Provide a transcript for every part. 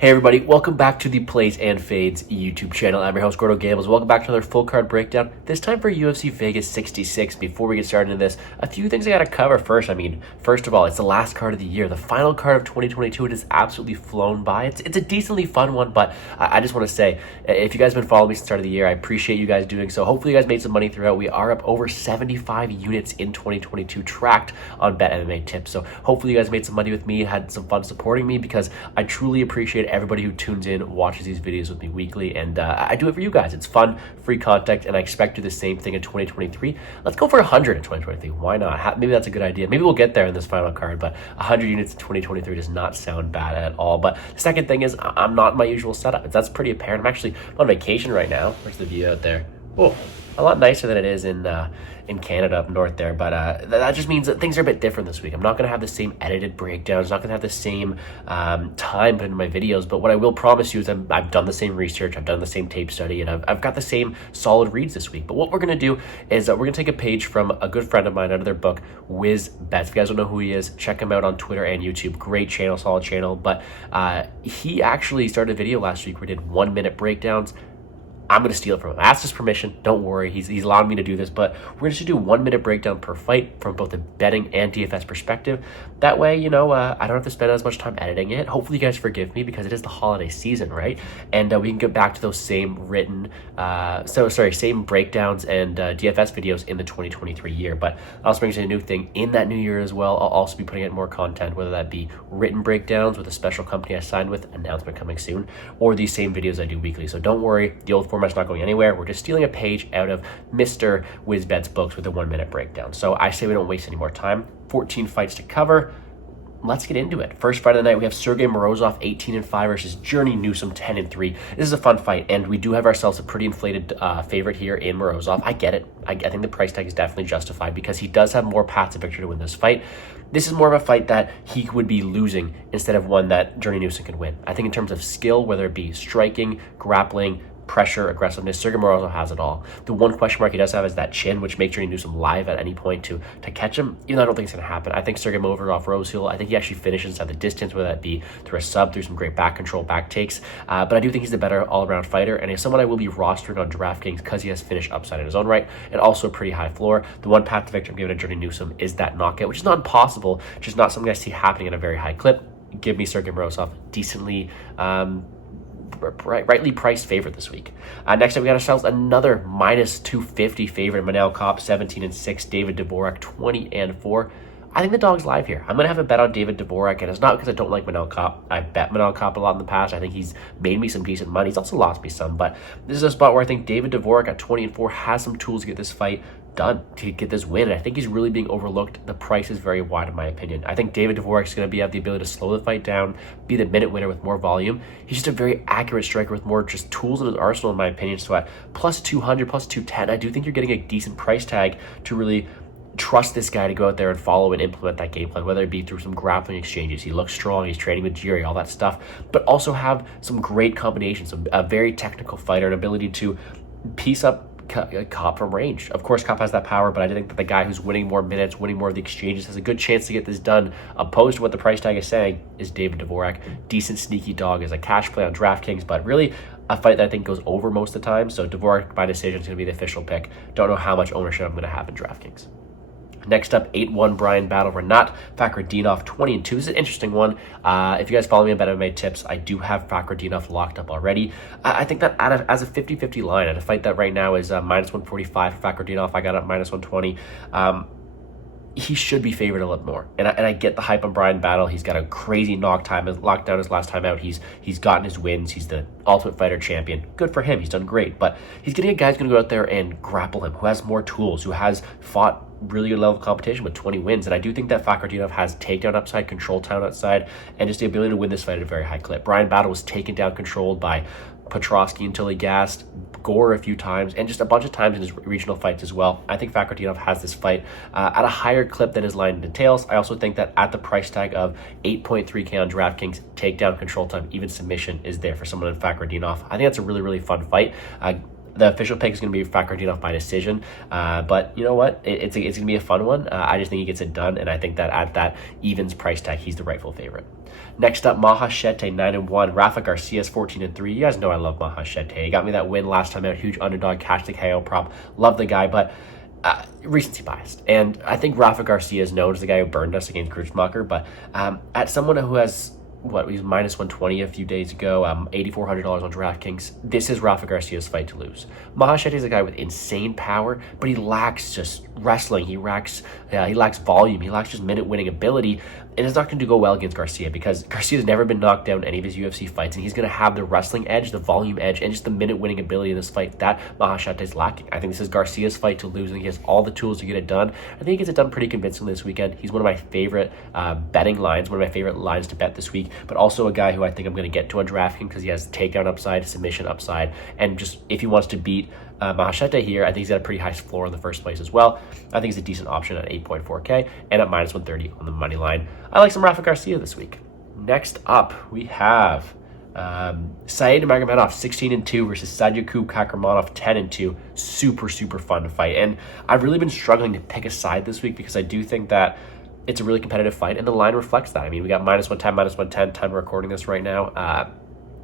Hey everybody, welcome back to the Plays and Fades YouTube channel. I'm your host, Gordo Gambles. Welcome back to another full card breakdown, this time for UFC Vegas 66. Before we get started into this, a few things I gotta cover first. First of all, it's the last card of the year, the final card of 2022. It has absolutely flown by. It's a decently fun one, but I just want to say, if you guys have been following me since the start of the year, I appreciate you guys doing so. Hopefully you guys made some money throughout. We are up over 75 units in 2022 tracked on Bet MMA tips. So hopefully you guys made some money with me, had some fun supporting me, because I truly appreciate everybody who tunes in, watches these videos with me weekly, and I do it for you guys. It's fun, free content, and I expect to do the same thing in 2023. Let's go for 100 in 2023. Why not? Maybe that's a good idea. Maybe we'll get there in this final card, but 100 units in 2023 does not sound bad at all. But the second thing is, I'm not in my usual setup. That's pretty apparent. I'm actually on vacation right now. Where's the view out there? Oh, a lot nicer than it is in Canada up north there, but that just means that things are a bit different this week. I'm not going to have the same edited breakdowns, not going to have the same time put into my videos, but what I will promise you is I've done the same research, I've done the same tape study, and I've got the same solid reads this week. But what we're going to do is we're going to take a page from a good friend of mine out of their book, WizzBets. If you guys don't know who he is, check him out on Twitter and YouTube. Great channel, solid channel, but he actually started a video last week where he did 1-minute breakdowns. I'm going to steal it from him. I asked his permission. Don't worry. He's allowed me to do this, but we're going to do 1-minute breakdown per fight from both a betting and DFS perspective. That way, I don't have to spend as much time editing it. Hopefully you guys forgive me because it is the holiday season, right? And we can get back to those same same breakdowns and DFS videos in the 2023 year. But I also brings in a new thing in that new year as well. I'll also be putting out more content, whether that be written breakdowns with a special company I signed with, announcement coming soon, or these same videos I do weekly. So don't worry. The old format's not going anywhere. We're just stealing a page out of Mr. WizzBets books with a 1-minute breakdown. So I say we don't waste any more time. 14 fights to cover. Let's get into it. First fight of the night, we have Sergey Morozov, 18-5 versus Journey Newsom, 10-3. This is a fun fight, and we do have ourselves a pretty inflated favorite here in Morozov. I get it. I think the price tag is definitely justified because he does have more paths to victory to win this fight. This is more of a fight that he would be losing instead of one that Journey Newsom could win. I think in terms of skill, whether it be striking, grappling, pressure, aggressiveness, Sergey Morozov has it all. The one question mark he does have is that chin, which makes Journey Newsom live at any point to catch him, even though I don't think it's going to happen. I think Sergey Morozov rose heel. I think he actually finishes inside the distance, whether that be through a sub, through some great back control, back takes. But I do think he's the better all-around fighter, and he's someone I will be rostering on DraftKings because he has finished upside in his own right, and also a pretty high floor. The one path to victory I'm giving to Journey Newsom is that knockout, which is not impossible, just not something I see happening at a very high clip. Give me Sergey Morozov decently rightly priced favorite this week. Next up, we got ourselves another -250 favorite, Manel Kopp, 17-6, David Dvorak, 20-4. I think the dog's live here. I'm going to have a bet on David Dvorak, and it's not because I don't like Manel Kopp. I've bet Manel Kopp a lot in the past. I think he's made me some decent money. He's also lost me some, but this is a spot where I think David Dvorak at 20-4 has some tools to get this fight done, to get this win. And I think he's really being overlooked. The price is very wide in my opinion. I think David Dvorak is going to have the ability to slow the fight down, be the minute winner with more volume. He's just a very accurate striker with more just tools in his arsenal in my opinion. So at plus 200, plus 210, I do think you're getting a decent price tag to really trust this guy to go out there and follow and implement that game plan, whether it be through some grappling exchanges. He looks strong, he's training with Jiri, all that stuff, but also have some great combinations, a very technical fighter, an ability to piece up Kopp from range. Of course, Kopp has that power, but I think that the guy who's winning more minutes, winning more of the exchanges, has a good chance to get this done, opposed to what the price tag is saying, is David Dvorak. Decent sneaky dog as a cash play on DraftKings, but really a fight that I think goes over most of the time. So Dvorak by decision is going to be the official pick. Don't know how much ownership I'm going to have in DraftKings. Next up, 8-1 Brian Battle Renat, Fakhretdinov, 20-2. This is an interesting one. If you guys follow me on BetMMA tips, I do have Fakhretdinov locked up already. I think that as a 50-50 line, at a fight that right now is -145 for Fakhretdinov, I got it -120. He should be favored a lot more. And I get the hype on Brian Battle. He's got a crazy lockdown his last time out. He's gotten his wins. He's the Ultimate Fighter champion. Good for him. He's done great. But he's getting a guy who's going to go out there and grapple him, who has more tools, who has fought really good level of competition with 20 wins. And I do think that Fakhretdinov has takedown upside, control town outside, and just the ability to win this fight at a very high clip. Brian Battle was taken down, controlled by Petrosky until he gassed, Gore a few times, and just a bunch of times in his regional fights as well. I think Fakhretdinov has this fight at a higher clip than his line entails. I also think that at the price tag of 8.3K on DraftKings, takedown, control time, even submission is there for someone in Fakhretdinov. I think that's a really, really fun fight. The official pick is going to be Fakhretdinov by decision, but you know what? It's going to be a fun one. I just think he gets it done, and I think that at that evens price tag, he's the rightful favorite. Next up, Mahashete 9-1, Rafa Garcia's 14-3. You guys know I love Mahashete. He got me that win last time out, huge underdog, catch the KO prop. Love the guy, but recency biased. And I think Rafa Garcia is known as the guy who burned us against Krujmacher, but at someone who has he's minus 120 a few days ago, $8,400 on DraftKings. This is Rafa Garcia's fight to lose. Mahashete is a guy with insane power, but he lacks just wrestling. He lacks volume. He lacks just minute winning ability, and it's not going to go well against Garcia because Garcia's never been knocked down in any of his UFC fights, and he's going to have the wrestling edge, the volume edge, and just the minute winning ability in this fight that Mahashete is lacking. I think this is Garcia's fight to lose, and he has all the tools to get it done. I think he gets it done pretty convincingly this weekend. He's one of my favorite betting lines, one of my favorite lines to bet this week, but also a guy who I think I'm going to get to on DraftKings because he has takedown upside, submission upside, and just if he wants to beat Mahashete here, I think he's got a pretty high floor in the first place as well. I think he's a decent option at 8.4K and at minus 130 on the money line. I like some Rafa Garcia this week. Next up, we have Said Magomedov 16-2 versus Sadykhub Kakhramonov 10-2. Super fun fight, and I've really been struggling to pick a side this week because I do think that it's a really competitive fight, and the line reflects that. I mean, we got minus 110, time we're recording this right now.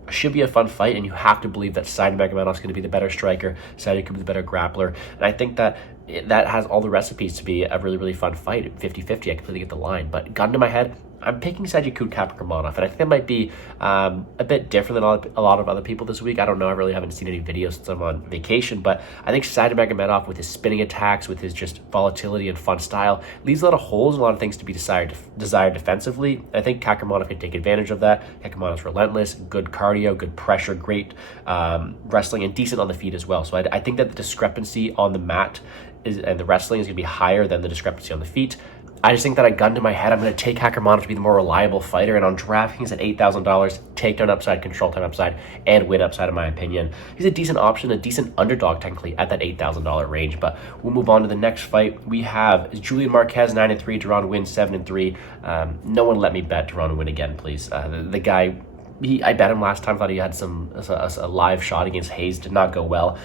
Should be a fun fight, and you have to believe that Said Magomedov is going to be the better striker, Sadykhub is the better grappler, and I think that has all the recipes to be a really fun fight. 50-50, I completely get the line, but gun to my head, I'm picking Sadykhub Kakhramonov, and I think that might be a bit different than a lot of other people this week. I don't know, I really haven't seen any videos since I'm on vacation, but I think Said Magomedov, with his spinning attacks, with his just volatility and fun style, leaves a lot of holes and a lot of things to be desired defensively. I think Kakhramonov can take advantage of that. Kakhramonov's relentless, good cardio, good pressure, great wrestling, and decent on the feet as well. So I think that the discrepancy on the mat and the wrestling is going to be higher than the discrepancy on the feet. I just think that I gun to my head, I'm going to take Kakhramonov to be the more reliable fighter, and on DraftKings at $8,000, takedown upside, control time upside, and win upside in my opinion. He's a decent option, a decent underdog technically at that $8,000 range, but we'll move on to the next fight. We have Julian Marquez 9-3, Deron Winn 7-3. No one let me bet Deron Winn again, please. The guy... I bet him last time, thought he had a live shot against Hayes, did not go well.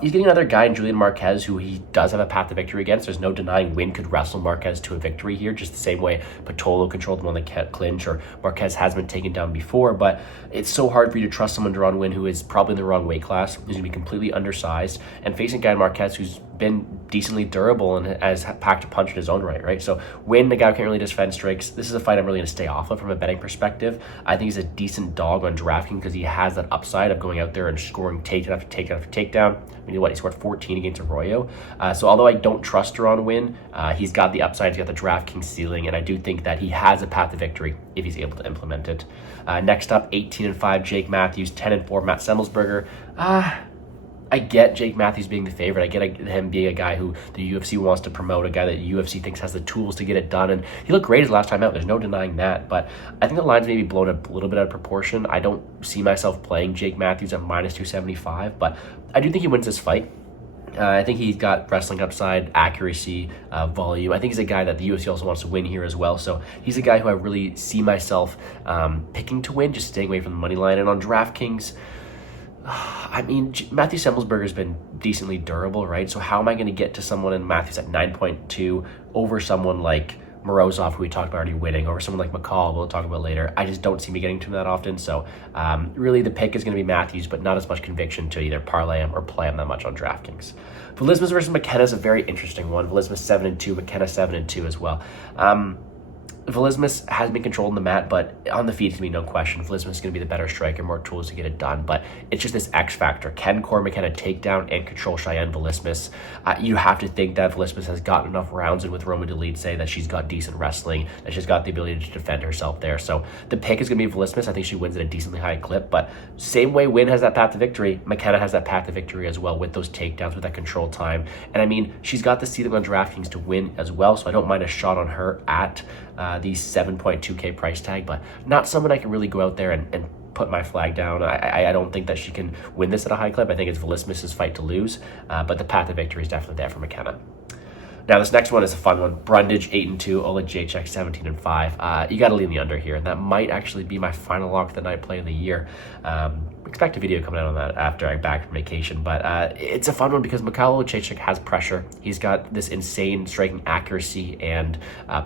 He's getting another guy in Julian Marquez who he does have a path to victory against. There's no denying Winn could wrestle Marquez to a victory here, just the same way Patolo controlled him on the clinch, or Marquez has been taken down before, but it's so hard for you to trust someone, Deron Winn, who is probably in the wrong weight class, who's going to be completely undersized, and facing a guy in Marquez who's been decently durable and has packed a punch in his own right? So Winn, the guy who can't really defend strikes, this is a fight I'm really going to stay off of from a betting perspective. I think he's a decent dog on DraftKings because he has that upside of going out there and scoring takedown after takedown after takedown. I mean, he scored 14 against Arroyo. So although I don't trust Deron Winn, he's got the upside, he's got the DraftKings ceiling, and I do think that he has a path to victory if he's able to implement it. Next up, 18-5, Jake Matthews, 10-4, Matt Semmelsberger. I get Jake Matthews being the favorite. I get him being a guy who the UFC wants to promote, a guy that the UFC thinks has the tools to get it done, and he looked great his last time out. There's no denying that, but I think the line's maybe blown a little bit out of proportion. I don't see myself playing Jake Matthews at minus 275, but I do think he wins this fight. I think he's got wrestling upside, accuracy, volume. I think he's a guy that the UFC also wants to win here as well. So he's a guy who I really see myself picking to win, just staying away from the money line. And on DraftKings, I mean, Matthew Semmelsberger's been decently durable, right? So how am I going to get to someone in Matthews at 9.2 over someone like Morozov, who we talked about already winning, over someone like McCall, we'll talk about later? I just don't see me getting to him that often. So really the pick is going to be Matthews, but not as much conviction to either parlay him or play him that much on DraftKings. Vlismas versus McKenna is a very interesting one. Vlismas 7-2, McKenna 7-2 as well. Vlismas has been controlled on the mat, but on the feet, it's going to be no question. Vlismas is going to be the better striker, more tools to get it done, but it's just this X factor. Can Corey McKenna take down and control Cheyenne Vlismas? You have to think that Vlismas has gotten enough rounds in with Roma Delete, say that she's got decent wrestling, that she's got the ability to defend herself there. So the pick is going to be Vlismas. I think she wins at a decently high clip, but same way Winn has that path to victory, McKenna has that path to victory as well with those takedowns, with that control time. And I mean, she's got the ceiling on DraftKings to win as well, so I don't mind a shot on her at the 7.2K price tag, but not someone I can really go out there and put my flag down. I don't think that she can win this at a high clip. I think it's Vlismas' fight to lose, but the path to victory is definitely there for McKenna. Now, this next one is a fun one. Brundage 8-2, Olajaychuk 17-5. You got to lean the under here, and that might actually be my final lock of the night play of the year. Expect a video coming out on that after I'm back from vacation, but it's a fun one because Mikhail Olajaychuk has pressure. He's got this insane striking accuracy and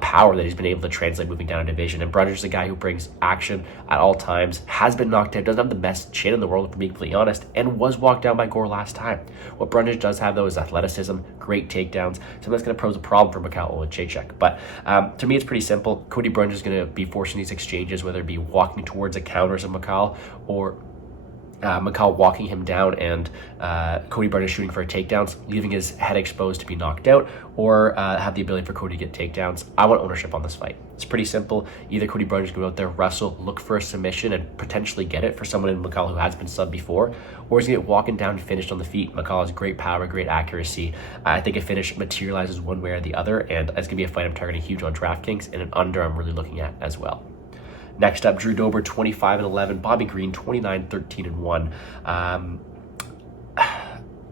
power that he's been able to translate moving down a division, and Brundage is a guy who brings action at all times, has been knocked out, doesn't have the best chin in the world, to be completely honest, and was walked down by Gore last time. What Brundage does have, though, is athleticism, great takedowns, so that's going to pose a problem for Mikhail Olajaychuk. But to me, it's pretty simple. Cody Brundage is going to be forcing these exchanges, whether it be walking towards the counters of Mikhail or Mikhail walking him down and Cody Brundage shooting for takedowns, leaving his head exposed to be knocked out, or have the ability for Cody to get takedowns. I want ownership on this fight. It's pretty simple. Either Cody Brundage can go out there, wrestle, look for a submission, and potentially get it for someone in Mikhail who has been subbed before, or he's going to get walking down and finished on the feet. Mikhail has great power, great accuracy. I think a finish materializes one way or the other, and it's going to be a fight I'm targeting huge on DraftKings, and an under I'm really looking at as well. Next up, Drew Dober 25-11, Bobby Green 29-13-1.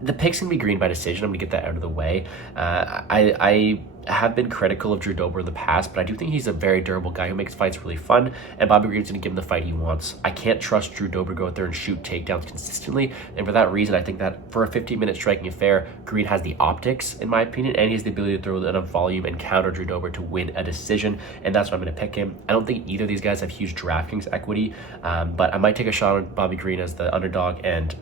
The pick's gonna be Green by decision. I'm gonna get that out of the way. I have been critical of Drew Dober in the past, but I do think he's a very durable guy who makes fights really fun, and Bobby Green's going to give him the fight he wants. I can't trust Drew Dober to go out there and shoot takedowns consistently, and for that reason, I think that for a 15-minute striking affair, Green has the optics, in my opinion, and he has the ability to throw enough volume and counter Drew Dober to win a decision, and that's why I'm going to pick him. I don't think either of these guys have huge DraftKings equity, but I might take a shot on Bobby Green as the underdog, and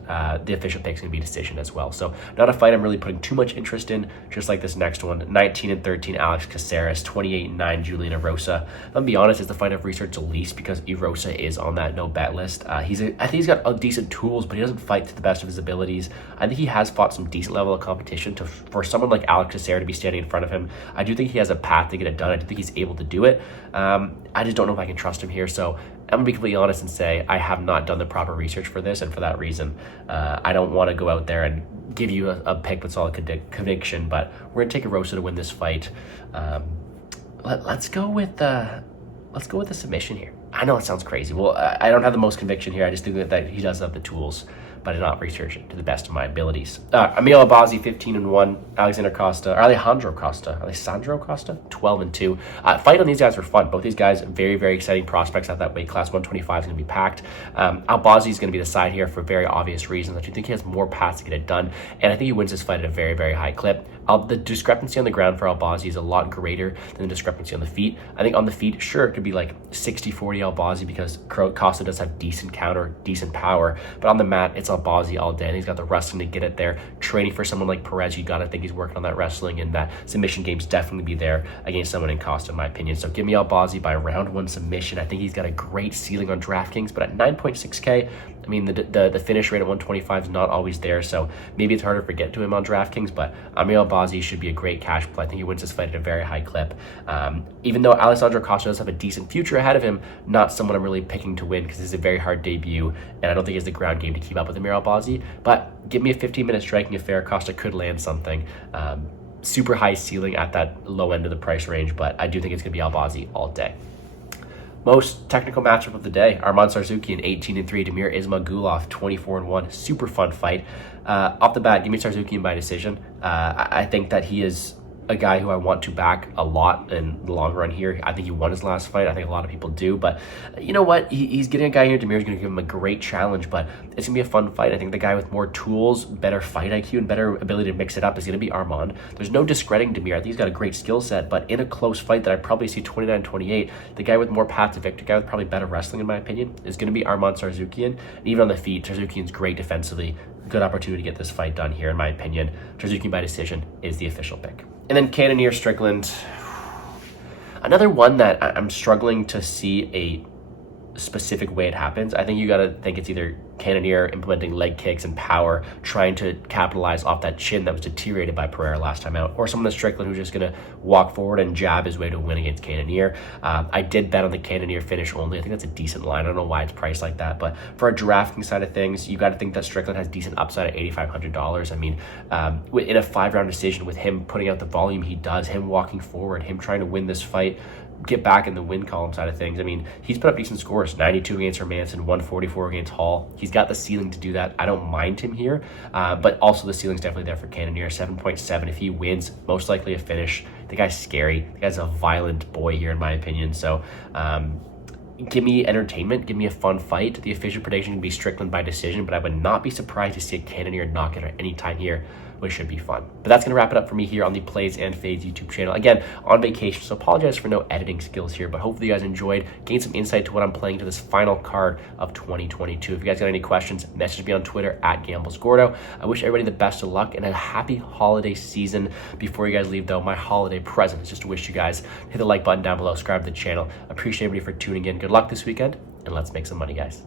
the official pick's going to be decision as well. So not a fight I'm really putting too much interest in, just like this next one, 19-13, Alex Caceres, 28-9, Julian Erosa. I'm gonna be honest, it's the fight I've researched the least because Erosa is on that no bet list. I think he's got decent tools, but he doesn't fight to the best of his abilities. I think he has fought some decent level of competition. For someone like Alex Caceres to be standing in front of him, I do think he has a path to get it done. I do think he's able to do it. I just don't know if I can trust him here. So I'm gonna be completely honest and say I have not done the proper research for this, and for that reason, I don't want to go out there and give you a pick with solid conviction. But we're gonna take Erosa to win this fight. Let's go with the submission here. I know it sounds crazy. Well, I don't have the most conviction here. I just think that he does have the tools, but I did not research it to the best of my abilities. Emil Abazi, 15-1. Alexandro Costa, 12-2. Fight on these guys were fun. Both these guys, very, very exciting prospects at that weight class. 125 is going to be packed. Albazi is going to be the side here for very obvious reasons. I do think he has more paths to get it done, and I think he wins this fight at a very, very high clip. The discrepancy on the ground for Albazi is a lot greater than the discrepancy on the feet. I think on the feet, sure, it could be like 60-40 Albazi because Costa does have decent counter, decent power, but on the mat, it's Albazi all day, and he's got the wrestling to get it there. Training for someone like Perez, you gotta think he's working on that wrestling, and that submission game's definitely be there against someone in Costa, in my opinion. So give me Albazi by round one submission. I think he's got a great ceiling on DraftKings, but at 9.6K, I mean, the finish rate at 125 is not always there, so maybe it's harder to get to him on DraftKings, but Amir Albazi should be a great cash play. I think he wins this fight at a very high clip. Even though Alessandro Costa does have a decent future ahead of him, not someone I'm really picking to win because it's a very hard debut, and I don't think he has the ground game to keep up with Amir Albazi, but give me a 15-minute striking affair. Costa could land something. Super high ceiling at that low end of the price range, but I do think it's going to be Albazi all day. Most technical matchup of the day, Arman Tsarzukian, 18-3, Damir Ismagulov, 24-1, super fun fight. Off the bat, give me Tsarzukian by decision. I think that he is a guy who I want to back a lot in the long run here. I think he won his last fight. I think a lot of people do, but you know what? He's getting a guy here. Damir's going to give him a great challenge, but it's going to be a fun fight. I think the guy with more tools, better fight IQ, and better ability to mix it up is going to be Arman. There's no discrediting Damir. I think he's got a great skill set, but in a close fight that I probably see 29-28, the guy with more path to victory, guy with probably better wrestling, in my opinion, is going to be Arman Tsarzukian. And even on the feet, Tsarzukian's great defensively. Good opportunity to get this fight done here, in my opinion. Tsarzukian by decision is the official pick. And then Cannonier, Strickland. Another one that I'm struggling to see a specific way it happens. I think you got to think it's either Cannonier implementing leg kicks and power, trying to capitalize off that chin that was deteriorated by Pereira last time out, or someone like Strickland who's just going to walk forward and jab his way to win against Cannonier. I did bet on the Cannonier finish only. I think that's a decent line. I don't know why it's priced like that, but for a drafting side of things, you got to think that Strickland has decent upside at $8,500. I mean, in a 5-round decision with him putting out the volume he does, him walking forward, him trying to win this fight, get back in the win column side of things. I mean, he's put up decent scores, 92 against Hermanson, 144 against Hall. He's got the ceiling to do that. I don't mind him here, but also the ceiling's definitely there for Cannonier, 7.7. If he wins, most likely a finish. The guy's scary. The guy's a violent boy here, in my opinion. So, give me entertainment, give me a fun fight. The official prediction can be Strickland by decision, but I would not be surprised to see a Cannonier knock it at any time here, which should be fun. But that's going to wrap it up for me here on the Plays and Fades YouTube channel. Again, on vacation, so apologize for no editing skills here, but hopefully you guys enjoyed, gained some insight to what I'm playing to this final card of 2022. If you guys got any questions, message me on Twitter at GamblesGordo. I wish everybody the best of luck and a happy holiday season. Before you guys leave, though, my holiday present is just to wish you guys hit the like button down below, subscribe to the channel. Appreciate everybody for tuning in. Good luck this weekend, and let's make some money, guys.